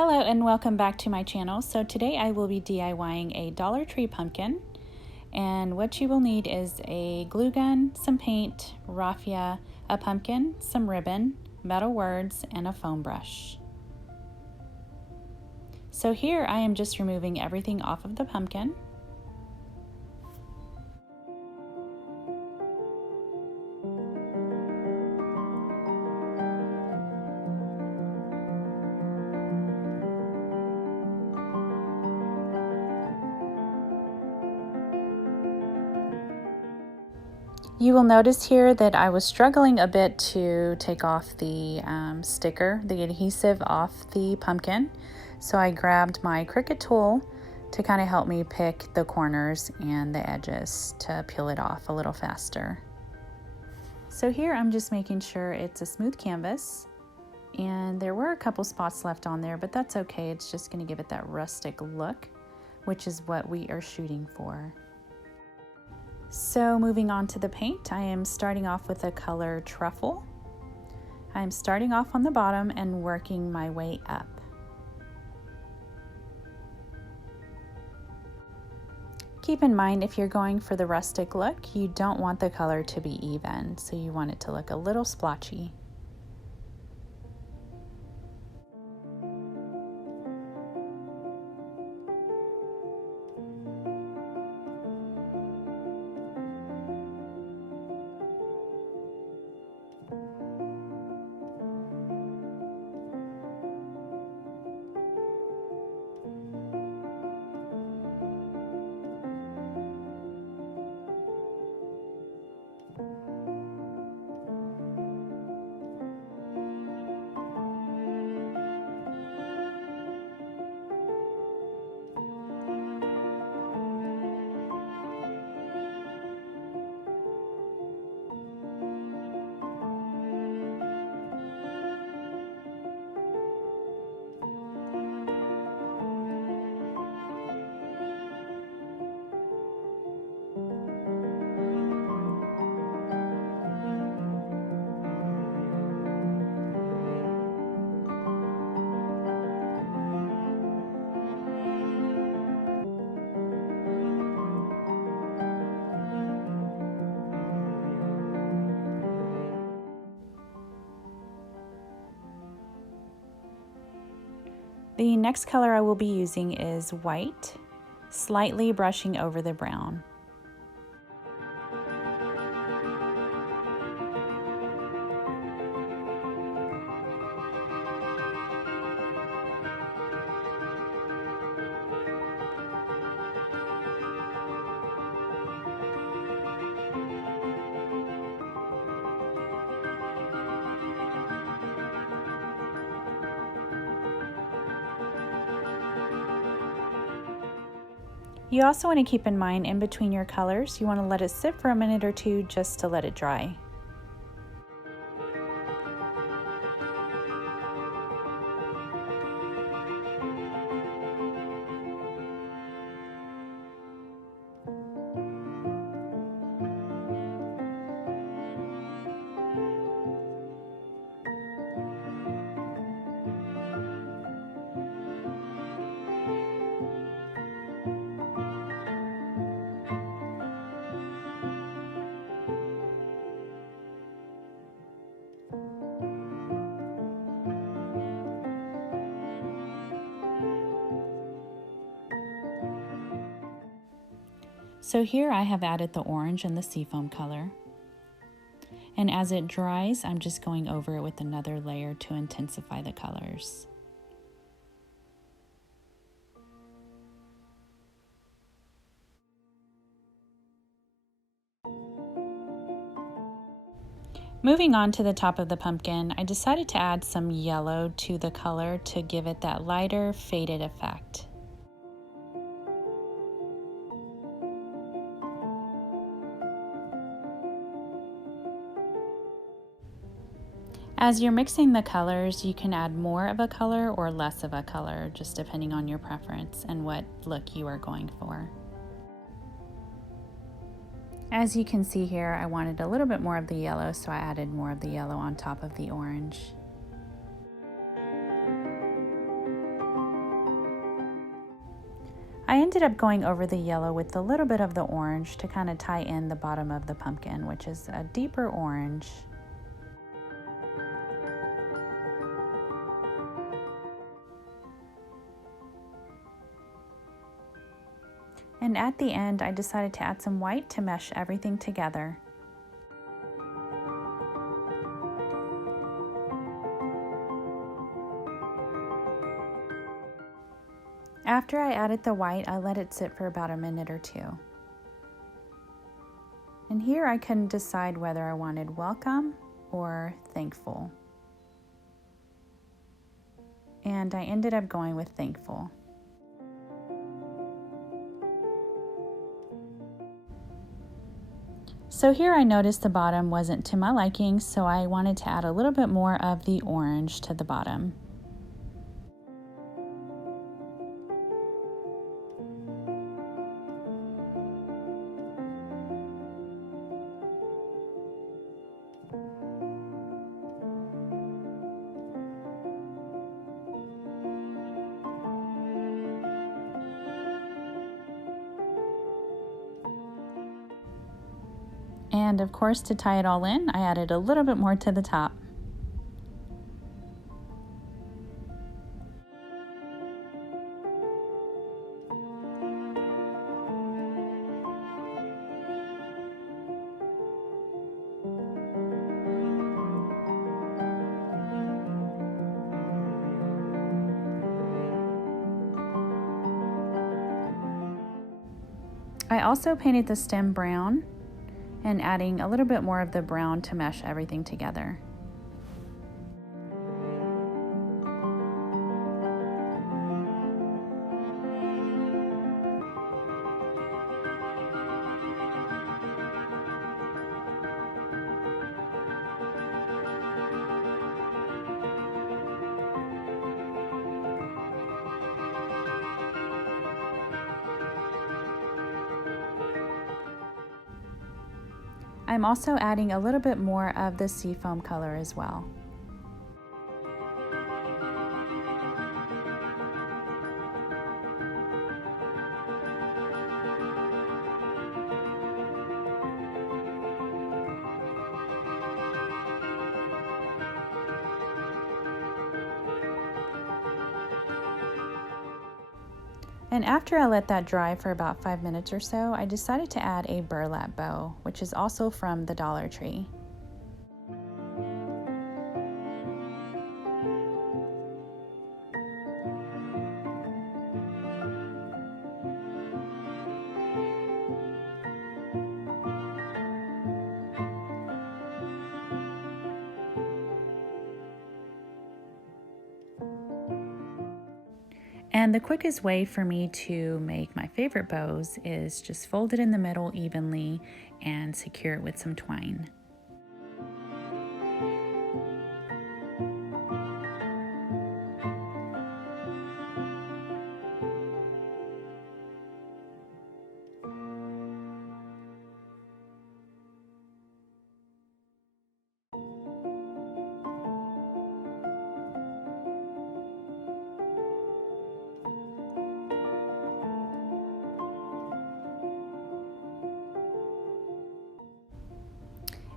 Hello and welcome back to my channel. So today I will be DIYing a Dollar Tree pumpkin, and what you will need is a glue gun, some paint, raffia, a pumpkin, some ribbon, metal words, and a foam brush. So here I am just removing everything off of the pumpkin. You will notice here that I was struggling a bit to take off the sticker, the adhesive off the pumpkin. So I grabbed my Cricut tool to kind of help me pick the corners and the edges to peel it off a little faster. So here I'm just making sure it's a smooth canvas, and there were a couple spots left on there, but that's okay. It's just going to give it that rustic look, which is what we are shooting for. So moving on to the paint, I am starting off with the color Truffle. I'm starting off on the bottom and working my way up. Keep in mind, if you're going for the rustic look, you don't want the color to be even, so you want it to look a little splotchy. The next color I will be using is white, slightly brushing over the brown. You also want to keep in mind, in between your colors, you want to let it sit for a minute or two just to let it dry. So here I have added the orange and the seafoam color. And as it dries, I'm just going over it with another layer to intensify the colors. Moving on to the top of the pumpkin, I decided to add some yellow to the color to give it that lighter, faded effect. As you're mixing the colors, you can add more of a color or less of a color, just depending on your preference and what look you are going for. As you can see here, I wanted a little bit more of the yellow, so I added more of the yellow on top of the orange. I ended up going over the yellow with a little bit of the orange to kind of tie in the bottom of the pumpkin, which is a deeper orange. And at the end, I decided to add some white to mesh everything together. After I added the white, I let it sit for about a minute or two. And here I couldn't decide whether I wanted welcome or thankful. And I ended up going with thankful. So here I noticed the bottom wasn't to my liking, so I wanted to add a little bit more of the orange to the bottom. And of course, to tie it all in, I added a little bit more to the top. I also painted the stem brown and adding a little bit more of the brown to mesh everything together. I'm also adding a little bit more of the seafoam color as well. And after I let that dry for about 5 minutes or so, I decided to add a burlap bow, which is also from the Dollar Tree. And the quickest way for me to make my favorite bows is just fold it in the middle evenly and secure it with some twine.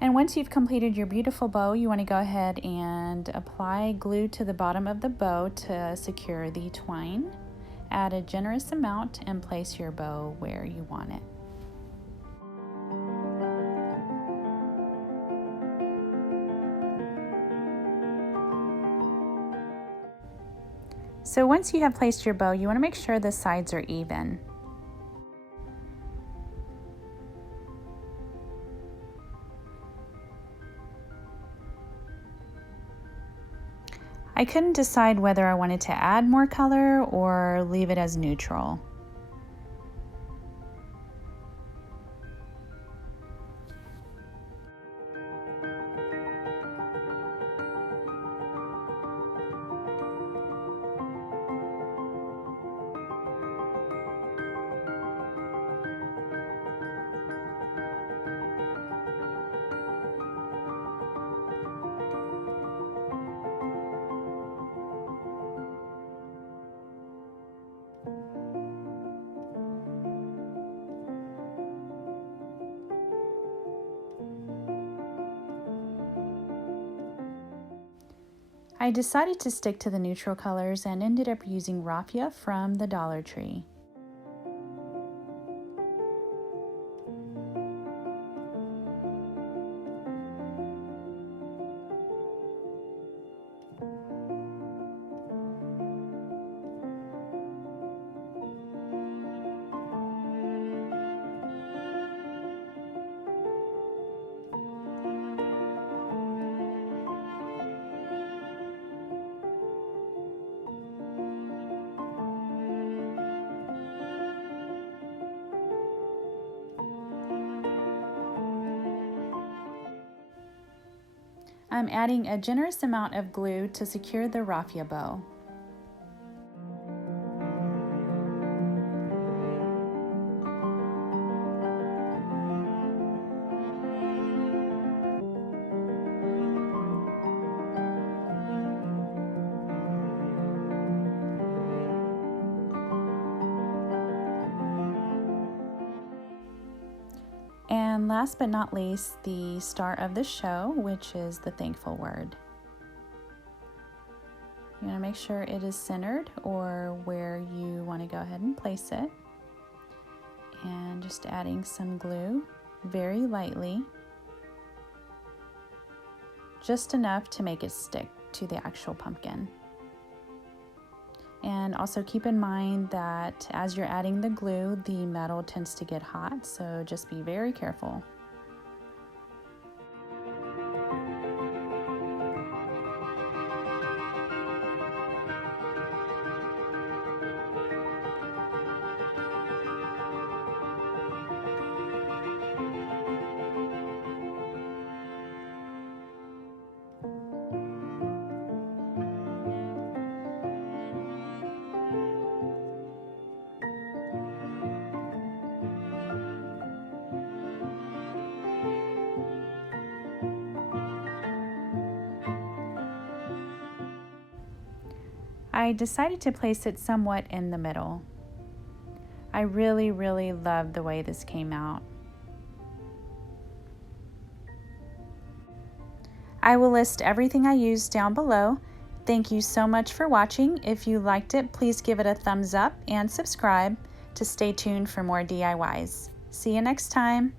And once you've completed your beautiful bow, you want to go ahead and apply glue to the bottom of the bow to secure the twine. Add a generous amount and place your bow where you want it. So once you have placed your bow, you want to make sure the sides are even. I couldn't decide whether I wanted to add more color or leave it as neutral. I decided to stick to the neutral colors and ended up using Raffia from the Dollar Tree. I'm adding a generous amount of glue to secure the raffia bow. And last but not least, the star of the show, which is the thankful word. You want to make sure it is centered or where you want to go ahead and place it. And just adding some glue very lightly, just enough to make it stick to the actual pumpkin. And also keep in mind that as you're adding the glue, the metal tends to get hot, so just be very careful. I decided to place it somewhat in the middle. I really love the way this came out. I will list everything I used down below. Thank you so much for watching. If you liked it, please give it a thumbs up and subscribe to stay tuned for more DIYs. See you next time.